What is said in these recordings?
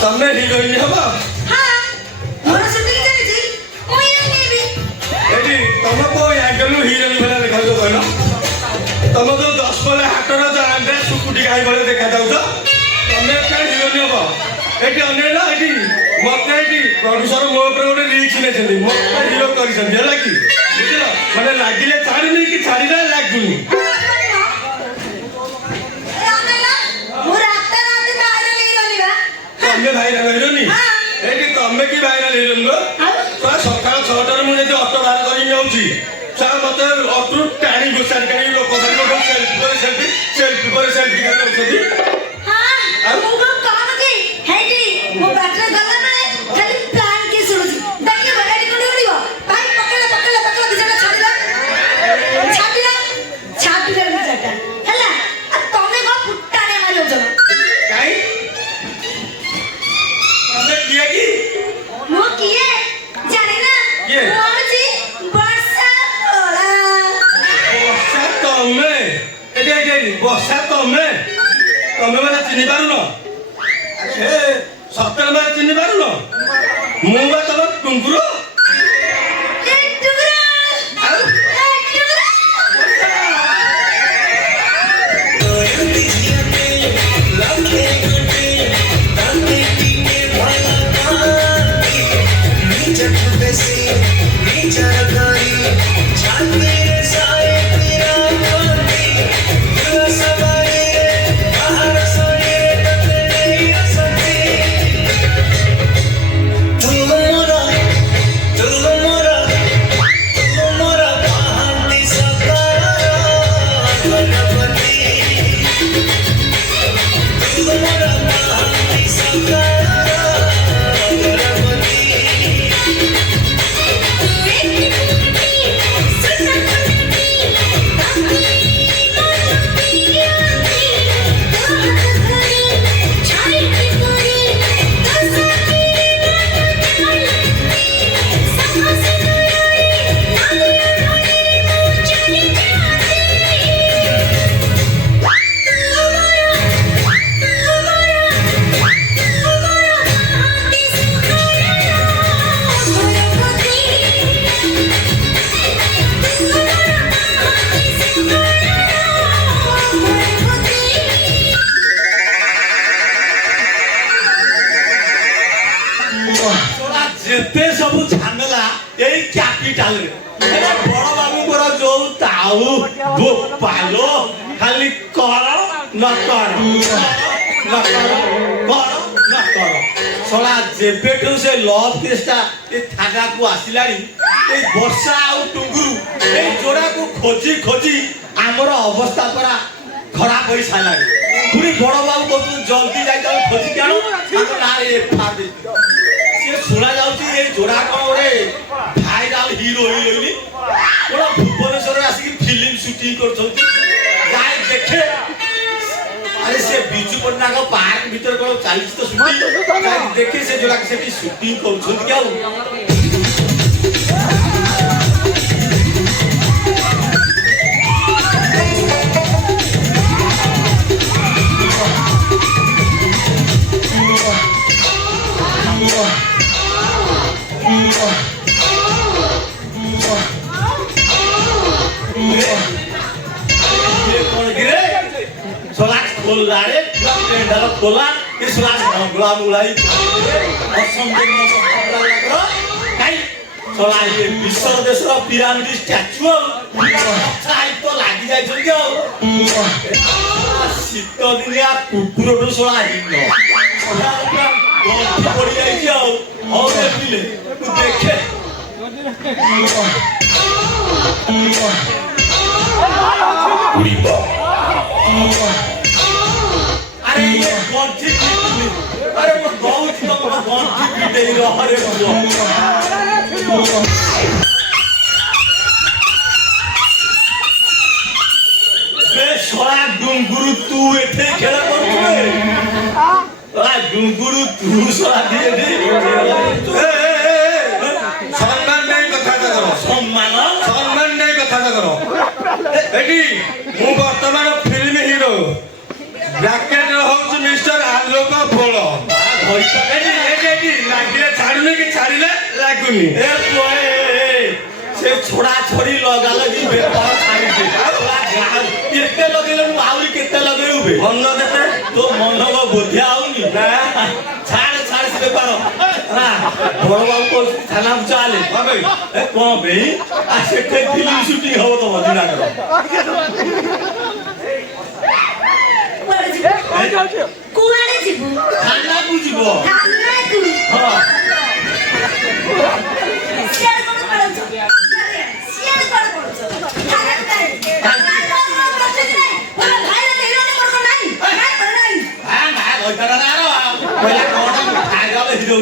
तमने हिरोइन हबो हां मोर शूटिंग चली ओइ नेबी एडी तमको एंगलु हिरोइन भला देखा जो कहलो तम जो 10 बले हाटर जो आंडे सुकुटी गाई भले देखा जाउ तो तमने के हिरोइन हबो एडी अनेला एडी मते एडी प्रोड्यूसर मो ऊपर गोटे रिस्क ने छथि मते हिरो करि छथि हला कि बुझलो माने लागिले छाड़ी नै कि छाड़ीला लागुनी भाइराल हिरोनी एटी तमे की भाइराल हिरोन गो तो सकाळ 6 टा मु जे ऑटो बाहर करी जाउची सा मते ऑटो टाणी गोसारी करी लोक धरि सेल्फी पर सेल्फी कर छथि हां मु काम की हेटी मो बैटरी गला माने खाली प्लान की सुनुची देखि बड़ी कोडी उड़िबो भाई पकड़ दिजटा छाडीला दिजटा हला तमे गो फुट्टाने मारियो जनो काई किए की मो किए जाने ना किए मोर जी वर्षा तमे एडे वर्षा तमे माने चिनि पारु न ए सत्तर माने चिनि पारु न मु बा तम टुंगुरो जेते सब झमेला एई कैपिटल रे एला बड़ बाबू कोरा जो ताऊ गोपालो खाली कर न कर सोला जेबेठू से लव केसटा ए थागा को आसिलानी ए वर्षा आ टुंगुरु ए जोड़ा को खोजी खोजी हमर अवस्था परा खराब होई सालानी पुरी बड़ बाबू को जल्दी जाई त खोजी केनो हम ना रे फाड़ दे से सुना जाउची ए जोड़ा को रे भाइराल हीरो होइली कोन भुवनेश्वर आसी फिल्म शूटिंग करछथि जाय देखे अरे से बिजू पन्ना का पार्क भीतर को 40 तो शूटिंग देखिए से जोला के से शूटिंग करू क्या खोला रे पेंडाल खोला ये सुलास गुला मुलाई असम के मौसम लग काई सोला ये विश्व देशर पिरामिड स्टैच्यू छाई तो लागी जाय छन शीत दिनिया कुकुरटो सोला हिनो बहुत पड़ी जाय छी और पिले तू देखे उड़ीबा अरे ये गंठी पीटनी अरे वो बहुत तो गंठी पीटे अरे बे सोला डुंगुरु तू एथे खेला करछे आ डुंगुरु तू सोला दे दे সম্মান নেই কথাটা করো সম্মান নেই কথাটা করো এটি মু বর্তমান ফিল্ম হিরো ব্র্যাকেট হচ্ছে মিস্টার আলোক ফল এটি লাগিলে ছাড়ুনি কি ছাড়িলে লাগুনি ए कोए से छोड़ा छोड़ी लगा लगी बेपार छाड़ी दे केते लगेले आउरी केते लगेउ बे বন্ধ দেতে तो मनवा बुद्धि आउनी छाड़ छाड़ से बेपार हां बड़ बाबू को थाना चाले হবে ए कोन बे आ सेटे फिल्म शूटिंग हो तो मदिना करो कुआरे जीबू थाना बुझिबो थाना तू हां शेयर कर पड़छ शेयर कर पड़छ थाना करे बोला भाई रे हिरो ने मोर नहीं नहीं हां ना ओइतरा ना रो पहले कोन खाइ गले हिरो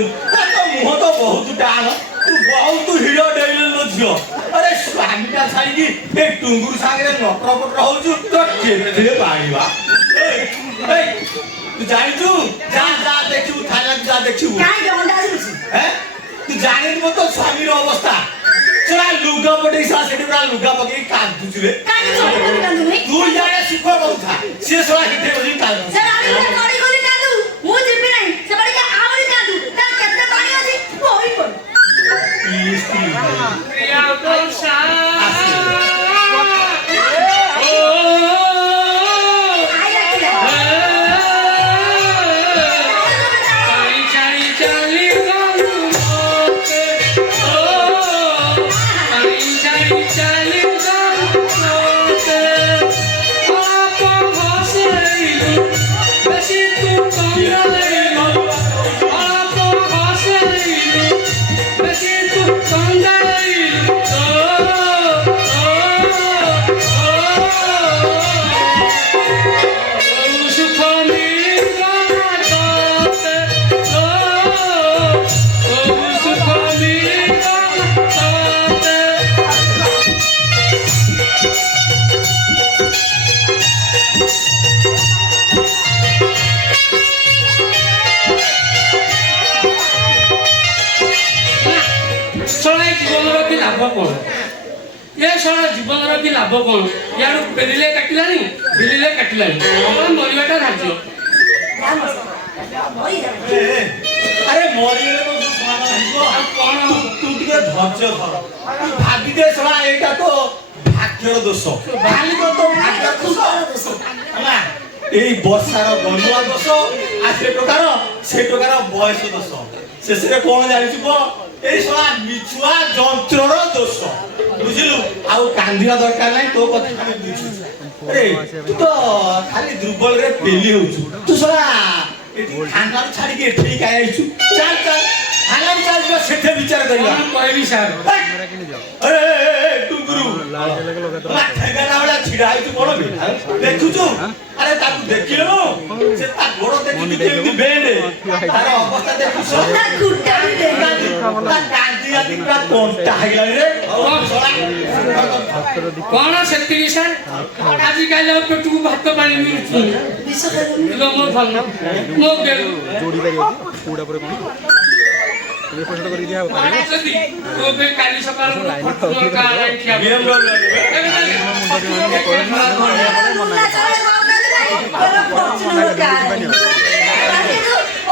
तो मुह तो बहुत डाल तू बहुत हिरो डेले लो जियो अरे स्वामीटा छाड़ी की ए टुंगुर सागरे नटर पटर होजु तो केते पाड़ीबा ए तू जानिचु जा जा देखिउ थाना जा देखिउ काई डंडा जुसी हैं तू जाने मो तो स्वामी रो अवस्था चला लुगा पटे सा सेठी पुरा लुगा पके काट दुचुरे काई छोड़ कांदू नहीं तू जाने सिखो बहुत था से सोला केते बजी काट सर आमी कोड़ी कोड़ी कांदू मु जिबी नहीं से बड़ी के आवरी कांदू ता केते पानी अछि होई पड़ प्रिया बोलसा जीवन कि लाभ कौन या बेलिले काटिलानी बिलिले काटिलानी मरिबाटा राज्य अरे मरिले तो समाधान हिबो कोन तू टिके धैर्य धर तू भाबी दे सला एटा तो भाग्यर दोष खाली तो भाग्यर दोष होला এই বর্ষার গনুয়া দোষ আর সে টোকার বয়স দোষ শেষে কোন জানিছিব এই সলা মিছুয়া যন্ত্রর দোষ বুঝিলু আউ কান্দিয়া দরকার নাই তো কথা আমি বুঝু আরে তুই তো খালি দুর্বল রে পেলি হউছু তুই সলা এটি খানার ছাড়ি কে ঠিক আইছু চল চল খানার চাল যা সেতে বিচার করিবা কইবি স্যার আরে তু গুরু ঠেগানা वाला छिड़ा आइছু বড় বে দেখুছু আরে তাকু দেখিলো সে তা বড় দেখি কেমতি বেন্ডে তার অবস্থা দেখুছ না কুটা দে ତା କାନ୍ଦି କାନ୍ଦି ପୁରା କଣ୍ଟା ହେଇଗଲାଣି ରେ କଣ ସେତିକି ସାର୍ ଆଜିକାଲି ଆଉ ପେଟକୁ ଭାତ ପାଣି ମିଳୁଛି ବିଷ ଖାଇଲୁ ମୋ ଭଲ ମୋ ଗେଲୁ କାଲି ସକାଳ ମୁନା ଚାଳେ କହୁଛନ୍ତି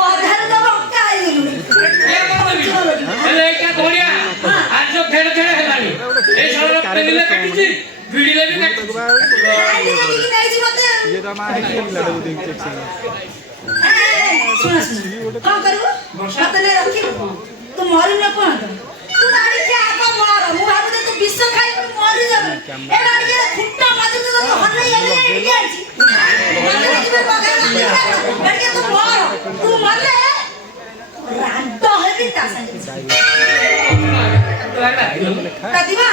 ଅଧାରୁ ତ ବଙ୍କା ହେଇଗଲୁଣି ହେଲେ ଏଇଟା ଧରିଆ ଆଜି ଫେର ଫେର ହେଲାଣି ଏଇ ସହର ପେଲିଲେ କାଟିଛି ଭିଡ଼ିଲେ ବି କାଟିଛି ଆଇଲି ଦେଖିକି ନେଇଛି ମତେ ଶୁଣ ଶୁଣ କଣ କରିବୁ ମତେ ନେଇ ରଖିବୁ ତୁ ମରିନ କଣ ତୁ ବାଡ଼ିକି ଆଗ ମର ମୁଁ ଭାବୁଛି ତୁ ବିଷ ଖାଇବୁ ମରିଯାବୁ ଏ ବାଡ଼ିକି ଖୁଣ୍ଟ ମଜୁଦ ତୁ ହଲେଇ ହଲେଇ ଏଠି ଆଇଛି ମତେ ଦେଖିବେ ପଗାର ବାଡ଼ିକି ତୁ ମର ତୁ ମରଲେ ରାଣ୍ଡ ହେବି ତା ସାଙ୍ଗେ ପ୍ରତିଭା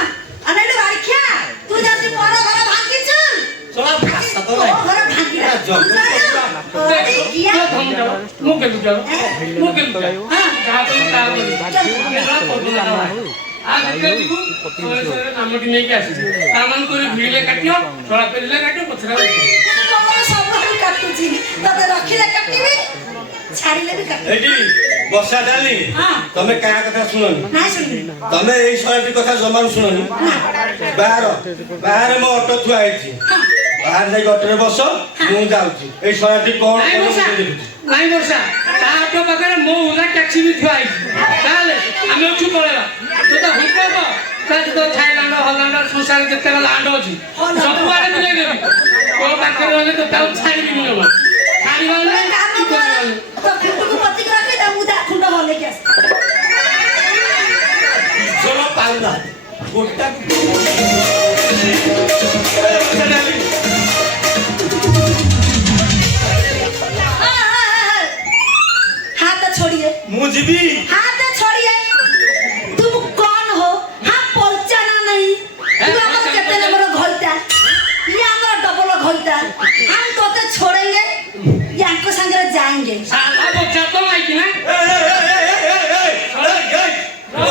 ଆମେ ଏଠି ବାଡ଼ିଖିଆ ତୁ ଯଦି ମୋର ଘର ଭାଙ୍ଗିଛୁ ଶଳା ଭାଷା ତ ତୋ ନାହିଁ ଘର ଭାଙ୍ଗିଲା ମୁଁ କେମିତି ଯାଉ ମୁଁ କେମିତି ଯାଉ ଯାହା ପାଇଁ ନାମଟି ନେଇକି ଆସିଛି ତାମାନେ କରି ଭିଡ଼ିଲେ କାଟିବ ଛଡ଼ା ପେଲିଲେ କାଟିବ ପଛରେ ସବୁବେଳେ କାଟୁଛି ତତେ ରଖିଲେ କାଟିବି ଛାଡ଼ିଲେ ବି କାଟିବି ଏଠି ବର୍ଷା ଡାଲି ତମେ କାହା କଥା ଶୁଣନି ନାଇଁ ଶୁଣିବି ତମେ ଏଇ ଶହେଟି କଥା ଜମାରୁ ଶୁଣନି ବାହାରେ ମୋ ଅଟୋ ଥୁଆ ହେଇଛି ବାହାରେ ଯାଇକି ଅଟୋରେ ବସ ମୁଁ ଯାଉଛି ଏଇ ଶହେଟି କଣ ନାଇଁ ବର୍ଷା ତା ଅଟୋ ପାଖରେ ମୋ ଓଲା ଟ୍ୟାକ୍ସି ବି ଥୁଆ ହେଇଛି ତାହେଲେ ଆମେ ଏଠୁ ପଳେଇବା ତୁ ତ ହୁକ ତ ଥାଇଲାଣ୍ଡ ହଲାଣ୍ଡ ସଂସାର ଯେତେକ ଲାଣ୍ଡ ଅଛି ସବୁଆଡେ ବୁଲେଇ ଦେବି ତୋ ପାଖରେ ରହିଲେ ତ ତାକୁ ଛାଡ଼ିବିନି ଜମା ଛାଡ଼ିବା ତ ଖୁଣ୍ଟକୁ ପତିକି ରଖି ତା ମୁଁ ତା ଖୁଣ୍ଟ ହଲେଇକି ଆସ ଜଣ ପାଉନା ଗୋଟା हाथ छोड़िए ମୁଁ ଯିବି हाथ छोड़िए तुम कौन हो हाँ पहचाना नहीं तू हमारा कितने नंबर घोलता ये हमारा डबल घोलता हम तोते छोड़ेंगे या हमको संगे जाएंगे साला बच्चा तो लाइक ना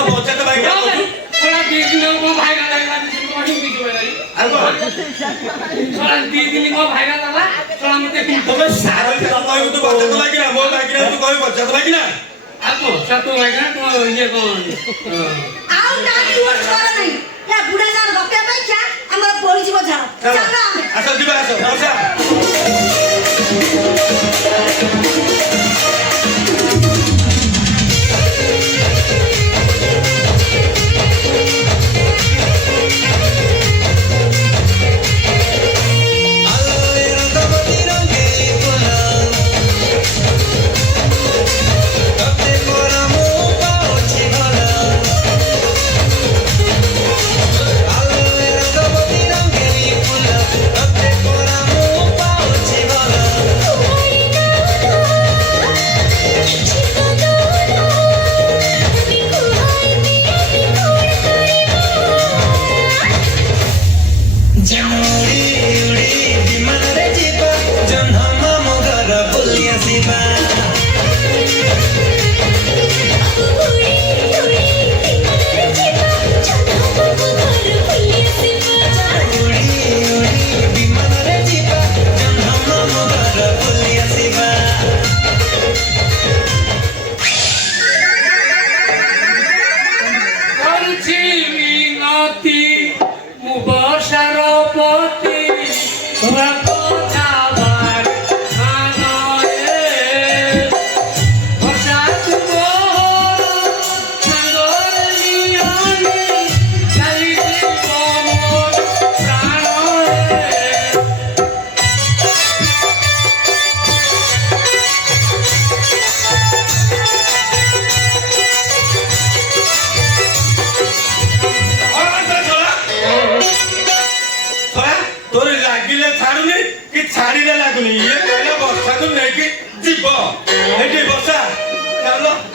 ବଚ୍ଚା ତ ଭାଇ थोड़ा 2 दिन को भाई का लगा दिस को ही बीच में रही थोड़ा 2 दिन को भाई का लगा थोड़ा मते ତମେ ସାର ତୁ କହିବୁ ତୁ ବଚ୍ଚା ତ ଲାଗିନା ମୋ ଲାଗିନା ତୁ କହିବୁ ବଚ୍ଚା ତ ଲାଗିନା आपको सातो भाई का तो ये कौन आओ ना की वर्ष करा नहीं या बुढ़े जान गप्पे भाई क्या हमारा पोली जीव झाड़ चलो हमें ଆସ ଯିବା ଆସ ବର୍ଷା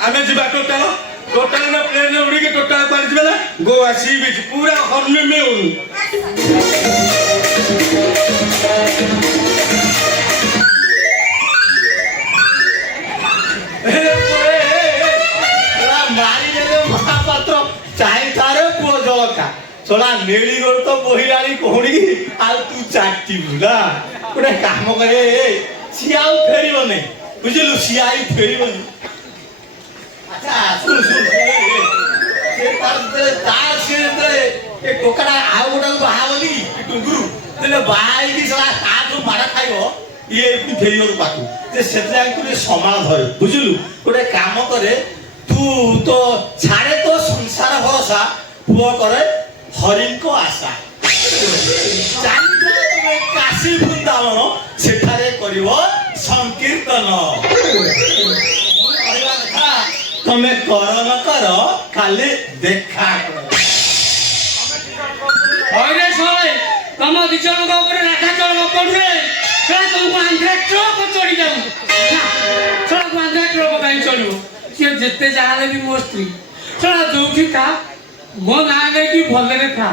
ଆମେ ଯିବା ଟୋଟାଲ ଟୋଟାଲ ନା ପ୍ଲେନ ଉଡ଼ିକି ଟୋଟାଲ କୁଆଡ଼େ ଯିବା ନା ଗୋଆ ସି ବିଚ୍ ପୁରା ହନିମୁନ ମାରି ଦେଲେ ଶଳା ନେଳି ଗୋଳ ତ ବୋହିଲାଣି କହୁଣି ଆଉ ତୁ ଚାଟିବୁ ନା ଗୋଟେ କାମ କରେ ସିଏ ଆଉ ଫେରିବନି ବୁଝିଲୁ ସିଏ ଆଉ ଫେରିବନି ଆଚ୍ଛା ଶୁଣୁ ଶୁଣୁ ସେ ତାର ସିଏ ଏ ଟୋକାଟା ଆଉ ଗୋଟାକୁ ବାହାବନି ଟୁଙ୍ଗୁରୁ ତେବେ ବାହା ହେଇକି ଶଳା ତାଠୁ ମାଡ଼ ଖାଇବ ଇଏ ଫେରିବନି ପାଖକୁ ଯେ ସେଥିପାଇଁ ତୁ ଟିକେ ସମାଳ ଧରେ ବୁଝିଲୁ ଗୋଟେ କାମ କରେ ତୁ ତ ଛାଡେ ତ ସଂସାର ଭରସା ପୁଅ କରେ ହରିଙ୍କ ଆଶା ଚାଲିଯାଅ କାଶୀ ବୃନ୍ଦାବନ ସେଠାରେ କରିବ ସଂକୀର୍ତ୍ତନ କହିବା କଥା ତମେ କର ନ କର ଖାଲି ଦେଖା ହଇରେ ଶଳେ ତମ ଦି ଜଣଙ୍କ ଉପରେ ରାଧା ଚଳକ ପଡୁରେ ସେଟା ତମକୁ ଆନ୍ଧ୍ରା ଟ୍ରକ ଚଢି ଯାଉ ସେଟାକୁ ଆନ୍ଧ୍ରା ଟ୍ରକ କାହିଁ ଚଢିବ ସିଏ ଯେତେ ଯାହା ହେଲେ ବି ମୋ ସ୍ତ୍ରୀ ସେଟା ଯୋଉଠି ଖା ମୋ ନାଁ ନେଇକି ଭଲରେ ଖା